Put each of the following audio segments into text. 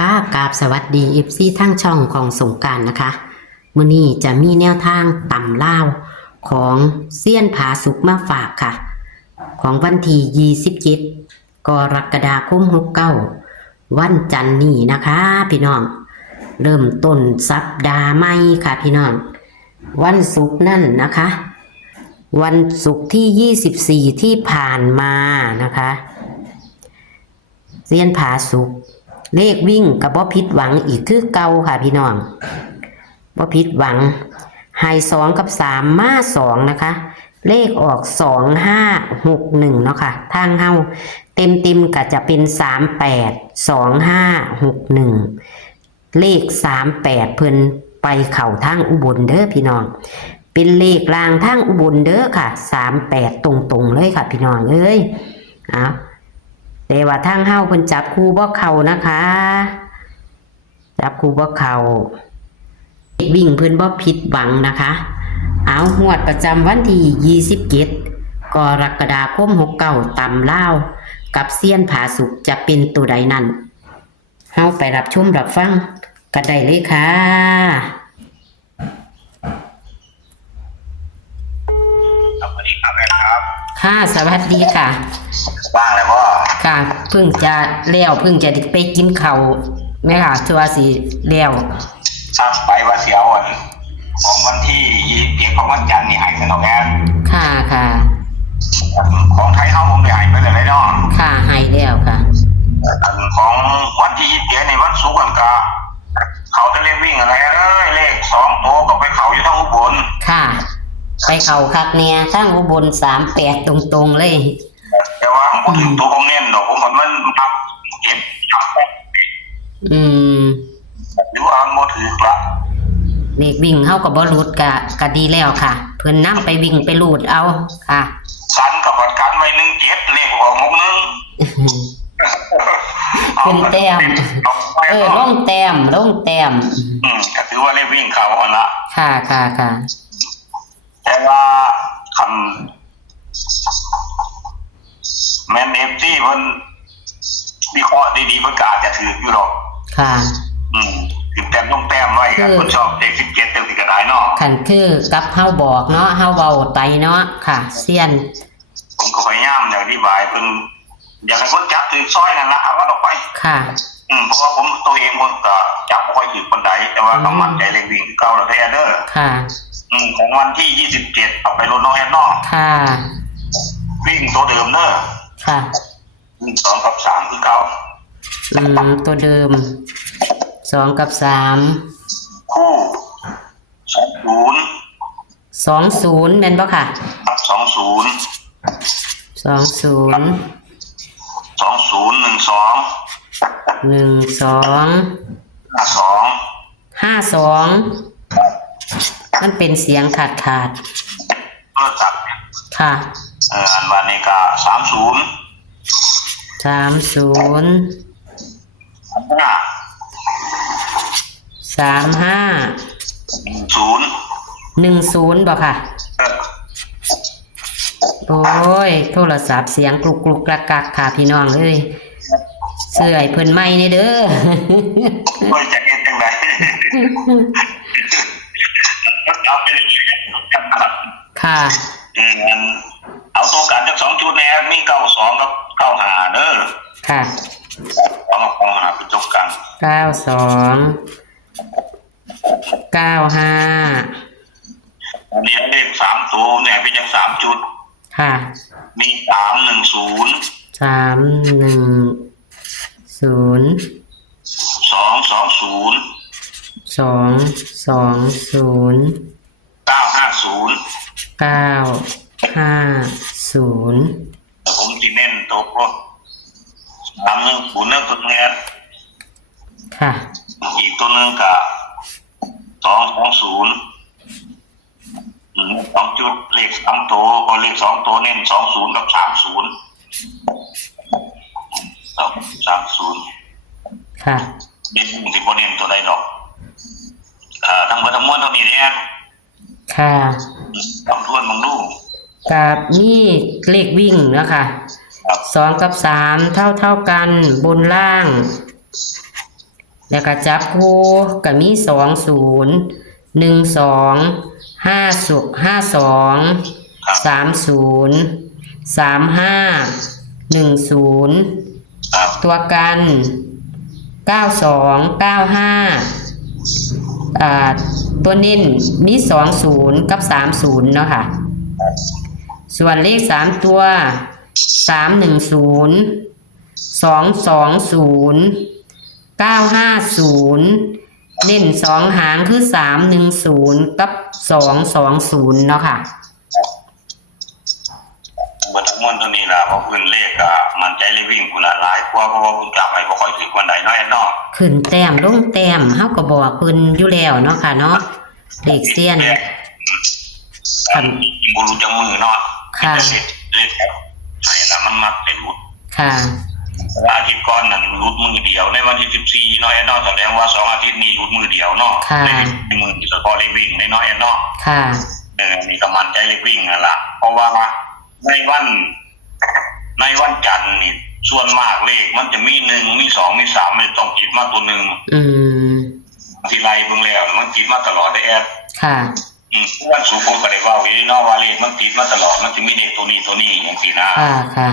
ค่ะกราบสวัสดีFCทั้งช่องของสงกรานต์นะคะมื้อนี้จะมีแนวทางตำลาวของเซียนผาสุกมาฝากค่ะของวันที่27กรกฎาคม69วันจันทร์นี้นะคะพี่น้องเริ่มต้นสัปดาห์ใหม่ค่ะพี่น้องวันศุกร์นั่นนะคะวันศุกร์ที่24ที่ผ่านมานะคะเซียนผาสุกเลขวิ่งกับบ่ผิดหวังอีกคือเก่าค่ะพี่น้องบ่ผิดหวังให้2กับ3มา2นะคะเลขออก2561เนาะค่ะทางเฮาเต็มก็จะเป็น382561เลข38เพิ่นไปเข้าทางอุบลเด้อพี่น้องเป็นเลขรางทางอุบลเด้อค่ะ38ตรงๆเลยค่ะพี่น้องเอ้ยแต่ว่าทางเฮาเพิ่นจับคู่บ่เข้านะคะจับคู่บ่เข้าวิ่งเพิ่นบ่ผิดหวังนะคะเอางวดประจำวันที่27กรกฎาคม69ตำลาวกับเซียนผาสุกจะเป็นตัวใดนั้นเฮาไปรับชมรับฟังกันได้เลยค่ะสวัสดีครับแม่ครับ ค่ะสวัสดีค่ะว่างเลยพ่อค่ะเพิ่งจะแล้วเพิ่งจะไปกินข้าวแม่ค่ะชัวสิแล้วทราบไปว่าเสียวของวันที่21ของวันจันทร์นี่หายไปแล้วแม่ค่ะค่ะของไทยเฮาผมได้หายไปเลยเนาะค่ะหายแล้วค่ะของวันที่21ในวันศุกร์กันก็เขาจะเรียกวิ่งอะไรเลข2ตัวก็ไปเขาอยู่ทั้งอุบลค่ะไปเขาคักเนี่ยทั้งอุบล38ตรงๆเลยแต่ว่าผมถึงตัวผมเน้นเนาะผมมันพักเก็บจับหรือว่าบ่ถือละเลขวิ่งเฮาก็บ่หลุดก็ดีแล้วค่ะเพิ่นนำไปวิ่งไปหลุดเอาค่ะสันกับวัดกันไว้17เลขออก61ขึ้นแต้มลงแต้มก็ถือว่าเลขวิ่งเขาอ่อนละค่ะแต่ว่าคำแมนเอฟที่มันวิเคราะห์ดีๆมันก็อาจจะถืออยู่หรอกค่ะถึงแต้มต้องแต้มไว้ครับคนชอบเลข17เต็มที่ก็ได้เนาะขันคือกับเฮาบอกเนาะเฮาเว้าไตเนาะค่ะเซียนผมก็พยายามอย่างอธิบายเพิ่นอยากให้คนจับถึงซอยนั่นละเอาก็ต้องไปค่ะเพราะว่าผมตัวเองผมก็จับบ่ค่อยถึงปานใดแต่ว่าต้องมั่นใจเลขวิ่งคือเก่าแล้วแท้เด้อค่ะของวันที่27เอาไปลดน้อยแอดเนาะค่ะวิ่งตัวเดิมเด้อค่ะ2กับ3คือเก่าตัวเดิม2กับ3คู่20แม่นบ่ค่ะ52มันเป็นเสียงขาดค่ะอันวันนี้ก็30 10บ่ค่ะโอ้ยโทรศัพท์เสียงกรุกกักค่ะพี่น้องเอ้ยเสื่อยเพิ่นไม่นี่เด้อโอ้ยจะเฮ็ดจังได๋ค่ะเอาตัวกันจาก2จุดแน่มี92กับ95เด้อค่ะ95เป็นจบกัน92 95อันนี้เลข3ตัวเนี่ยเป็นจัง3จุดค่ะมี310 ผมสิเน้นตัวพวก310นั่นตัวเนี้ยค่ะอีกตัวนึงก็2202จุดเลข3ตัวพอเลข2ตัวเน้น20กับ30ค่ะนี่สิบ่เน้นตัวใดดอกทั้งหมดทั้งมวลเท่านี้แหละค่ะต้องทวนมึงดูกับนี่เลขวิ่งนะคะ2กับ3เท่ากันบนล่าง แล้วก็จับคู่ก็มี201252303510ครับตัวกัน9295ตัวนิ่นมี20กับ30เนาะค่ะส่วนเลข3ตัว310 220 950เล่น2หางคือ310กับ220เนาะค่ะมันทั้งหมดตัวนี้ล่ะเพราะพื้นเลขอ่ะมันใจเลยวิ่งคุณละหลายกว่าเพราะว่าคุณจับไปบ่ค่อยถึงวันใดน้อยเนาะ ขึ้นแต้มลงแต้มเฮาก็บอกเพิ่นอยู่แล้วเนาะค่ะเนาะเลขเซียน คันบ่รู้จักมือเนาะ ค่ะ เลขใช่ละมันมักเป็นรุด ค่ะ อาทิตย์ก่อนนั้นรุดมือเดียวในวันที่14เนาะแสดงว่า2อาทิตย์นี้รุดมือเดียวเนาะในมือเฉพาะเลขวิ่งน้อยเนาะ ค่ะนี่ก็มันใจเลขวิ่งนั่นล่ะเพราะว่าในวันจันทร์นี่ส่วนมากเลขมันจะมี1มี2มี3มันต้องคิดมาตัวนึงทีไรเบิ่งแล้วมันคิดมาตลอดได้แอดค่ะวันศุกร์ผมก็ได้ว่าวิเนาะว่าเลขมันติดมาตลอดมันจะมีเลขตัวนี้อย่างสี่นะค่ะ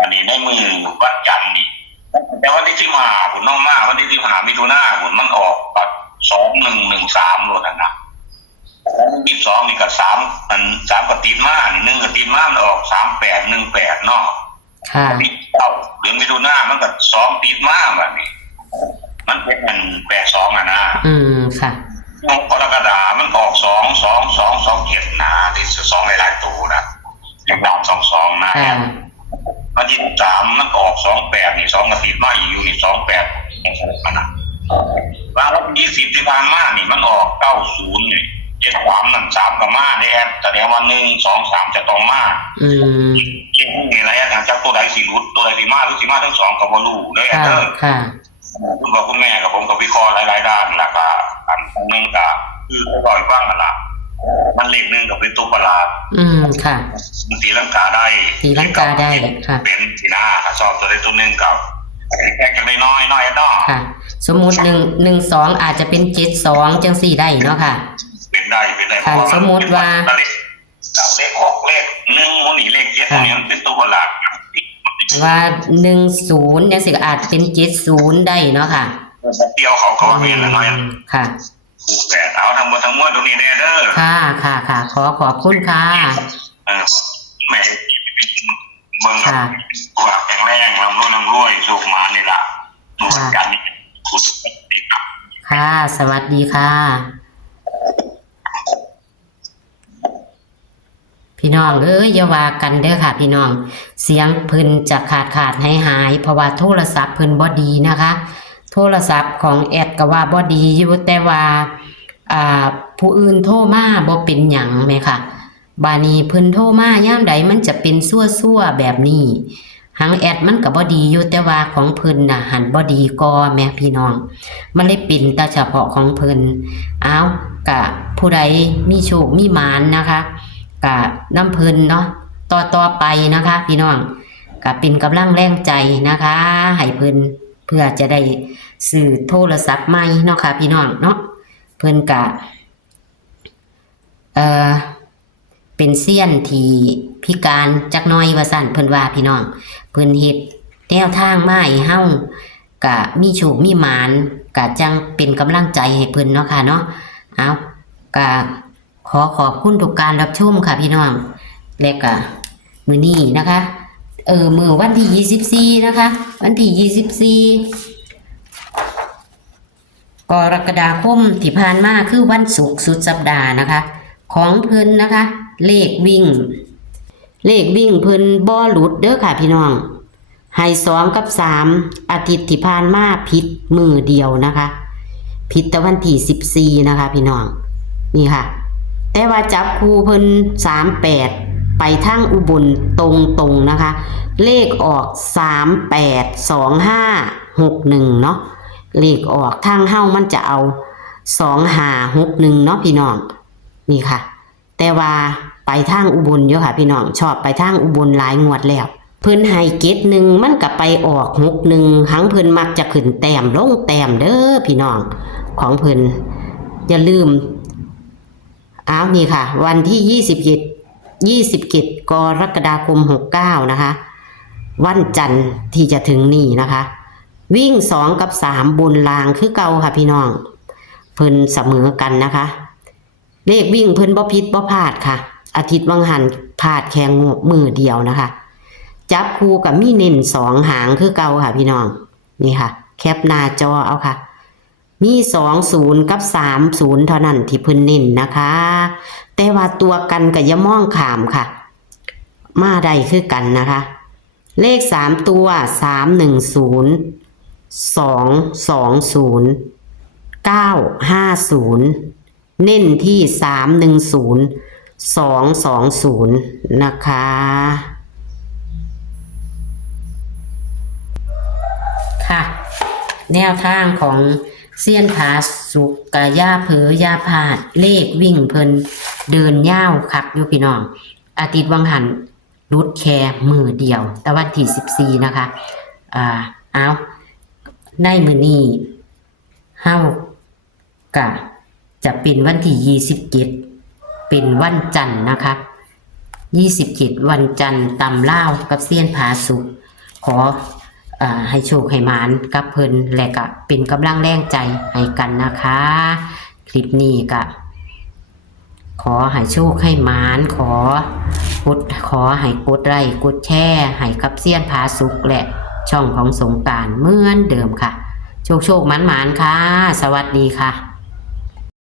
อันนี้ในมือวันจันทร์นี่แต่วันที่15ผมน้องมาวันที่15มิถุนายนมันออกปัด2113โลดนะ22นี่ก็3มัน3ก็ติดมา1ก็ติดมามันออก3818เนาะค่ะเดือนมิถุนายนมันก็2ติดมาแบบนี้มันเป็น82นะค่ะกรกฎามันออก2227นะที่2หลายๆตัวนะอย่างดาว22นะวันที่3มันออก28นี่2อาทิตย์มาอยู่นี่28นะแล้ววันที่10ที่ผ่านมานี่มันออก90นี่73นั่น3ก็มาได้แอดแสดงว่า1 2 3จะต้องมานี่อะไรอย่างจักตัวใดสิรุดตัวใดสิมาหรือสิมาทั้ง2ก็บ่รู้เด้อเด้อค่ะคุณพ่อคุณแม่กับผมกับวิเคราะห์หลายๆด้านแล้วก็อันนึงก็คือปล่อยบ้างนั่นล่ะมันเลขนึงก็เป็นตัวประหลาดค่ะมันตีลังกาได้ค่ะเป็นสินะสอบตัวใดตัวนึงกับแค่จะน้อยเนาะค่ะสมมุติ112อาจจะเป็น72จังซี่ได้เนาะค่ะเป็นได้ค่ะสมมุติว่าเลข6เลข1มื้อนี้เลข7นี่มันเป็นตัวประหลาดว่า10จังซี่ก็อาจเป็น70ได้เนาะค่ะเดียวเขาก็เป็นน้อยค่ะแต่เอาทั้งหมดตรงนี้แน่เด้อค่ะขอบคุณค่ะแม่เบิ่งว่าแข็งแรงร่ำรวยสุขมานี่ล่ะดูกันนี่ค่ะสวัสดีค่ะพี่น้องอย่าว่ากันเด้อค่ะพี่น้องเสียงเพิ่นจะขาดหายเพราะว่าโทรศัพท์เพิ่นบ่ดีนะคะโทรศัพท์ของแอดก็ว่าบ่ดีอยู่แต่ว่าผู้อื่นโทรมาบ่เป็นหยังแม่ค่ะบานี้เพิ่นโทรมายามใดมันจะเป็นซั่วๆแบบนี้หางแอดมันก็บ่ดีอยู่แต่ว่าของเพิ่นน่ะหันบ่ดีก็แม่พี่น้องมันเลยเป็นแต่เฉพาะของเพิ่นก็ผู้ใดมีโชคมีหมานนะคะก็นำเพิ่นเนาะต่อไปนะคะพี่น้องก็เป็นกำลังแรงใจนะคะให้เพิ่นเพื่อจะได้ซื้อโทรศัพท์ใหม่เนาะค่ะพี่น้องเนาะเพิ่นก็เป็นเซียนที่พิการจักหน่อยว่าซั่นเพิ่นว่าพี่น้องเพิ่นเฮ็ดแนวทางมาให้เฮาก็มีโชคมีหมานก็จังเป็นกำลังใจให้เพิ่นเนาะค่ะเนาะก็ขอบคุณทุกการรับชมค่ะพี่น้องและก็มื้อนี้นะคะมื้อวันที่24นะคะวันที่24กรกฎาคมที่ผ่านมาคือวันศุกร์สุดสัปดาห์นะคะของเพิ่นนะคะเลขวิ่งเพิ่นบ่หลุดเด้อค่ะพี่น้องให้2กับ3อาทิตย์ที่ผ่านมาผิดมือเดียวนะคะผิดแต่วันที่14นะคะพี่น้องนี่ค่ะแต่ว่าจับคู่เพิ่น38ไปทางอุบลตรงนะคะเลขออก382561เนาะเลขออกทางเฮ้ามันจะเอา2561เนาะพี่น้องนี่ค่ะแต่ว่าไปทางอุบลเยอะค่ะพี่น้องชอบไปทางอุบลหลายงวดแล้ว พิ่นให้เกตหนึ่งมันก็ไปออก61หังเพิ่นมักจะขึ้นแต้มลงแต้มเด้อพี่น้องของเพิ่นอย่าลืมนี่ค่ะวันที่27กรกฎาคม69นะคะวันจันทร์ที่จะถึงนี่นะคะวิ่ง2กับ3บนรางคือเก่าค่ะพี่น้องเพิ่นเสมอกันนะคะเลขวิ่งเพิ่นบ่ผิดบ่พลาดค่ะอาทิตย์วังหันพลาดแค่มือเดียวนะคะจับคู่กับมีเน้น2หางคือเก่าค่ะพี่น้องนี่ค่ะแคปหน้าจอเอาค่ะมี20กับ30เท่านั้นที่เพิ่นเน้นนะคะแต่ว่าตัวกันก็อย่ามองข้ามค่ะมาได้คือกันนะคะเลข3ตัว310 220 950เน้นที่310 220นะคะค่ะแนวทางของเซียนผาสุกกะย่าเผลอย่าพลาดเลขวิ่งเพิ่นเดินย่าวคักอยู่พี่น้องอาทิตย์วังหันรุดแค่มือเดียวแต่วันที่14นะคะในมื้อนี้เฮากะจะเป็นวันที่27เป็นวันจันทร์นะคะ27วันจันทร์ตำล่าวกับเซียนผาสุกขอให้โชคให้หมานกับเพิ่นและก็เป็นกำลังแรงใจให้กันนะคะคลิปนี้ก็ขอให้โชคให้หมานขอให้กดไลค์กดแชร์ให้กับเซียนผาสุกและช่องของสงกรานต์เหมือนเดิมค่ะโชคหมานๆค่ะสวัสดีค่ะ